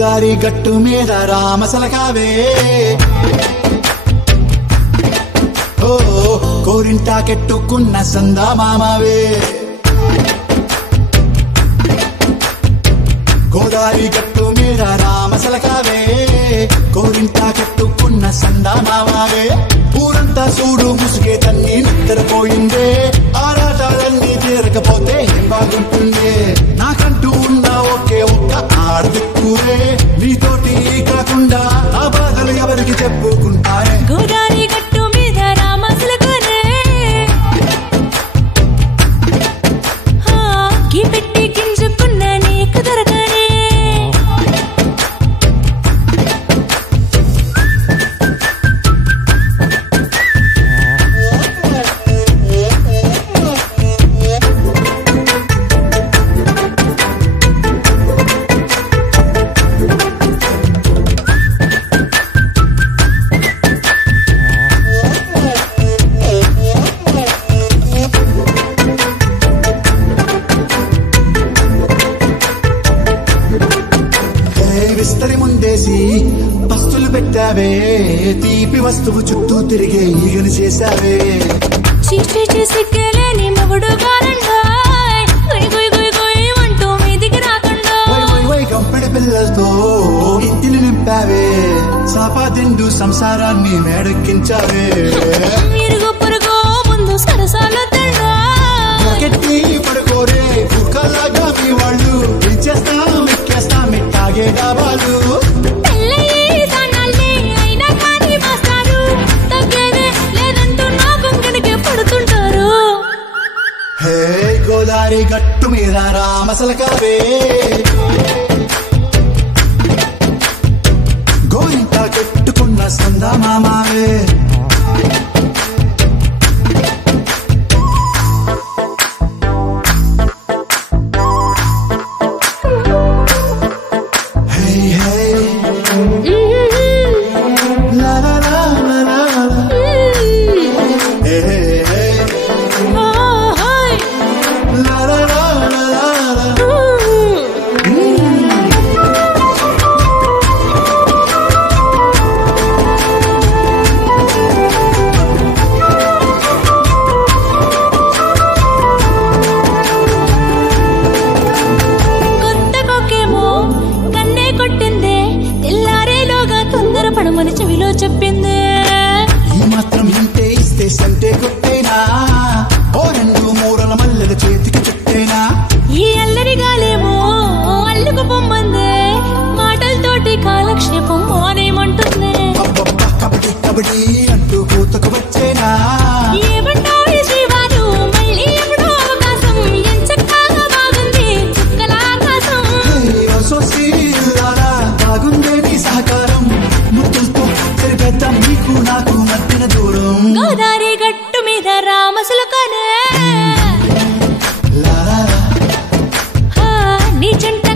గోదారి గట్టు మీద రామసలకావే ఓ కోరింటాకెట్టుకున్న సందామామవే గోదారి గట్టు మీద రామసలకావే కోరింటాకెట్టుకున్న సందామామవే ఊరంతా చూడు ముసుగే తన్ని నిద్రపోయిందే ఆరాటాలన్నీ తీరకపోతే ఏం బాగుంటుందే నాకంటూ ఉన్న ఒకే ఒక్క ఆడదిక్కురే నీతోటి కాకుండా నా బాధలు ఎవరికి చెప్పుకుంటారే గోదారి గట్టు మీద రామసలకానే గీ పెట్టి గింజుకున్న నీకు దొరకనే విస్తరి ముందేసి పస్తులు పెట్టావే తీపి వస్తువు చుట్టూ తిరిగే ఈగలు చేశావే చీచి చేసి కేలేని మొగుడు గారండాయ్ గుయ్ గుయ్ గుయ్ గుయ్ అంటూ మీదికి రాకుండా గంపెడి పిల్లలతో ఇంటిని నింపావే సాపాదిండు సంసారాన్ని మేడెక్కించావే ఇరుగు పొరుగు ముందు సరసాల తండా గట్టి పడుకోరే కుక్కలాగా మీ వాళ్ళు ఇచ్చేస్తాం ఎక్కేస్తాం ఇట్టాగే డాబాలు అయినా కానీ మాస్తారు తగ్గేదే లేదంటూ నా కొంకడికి పడుతుంటారు హే గోదారి గట్టు మీద రామసలకావే గోరింట కట్టుకున్న సందామామవే పడమని చెవిలో చెప్పింది ఈ మాత్రం ఇంటే ఇస్తే సంటే కొట్టేనా ఓ రెండు మూరల మల్లెల చేతికి చుట్టేనా ఈ అల్లరి గాలేమో అల్లుకు పొమ్మందే మాటలతోటి కాలక్షేపం మానేమంటుంది కబడ్డీ కబడ్డీ అంటూ కూతకు వచ్చేనా ఏమంటావు శ్రీవారు మళ్ళీ ఎప్పుడో అవకాశం ఎంచక్కాగా బాగుంది చుక్కల ఆకాశం బాగుందే నీ సహకారం ముద్దులతో సరిపెద్దాం నీకు నాకు మధ్యన దూరం గోదారి గట్టు మీద రామసలకానే నీ జంట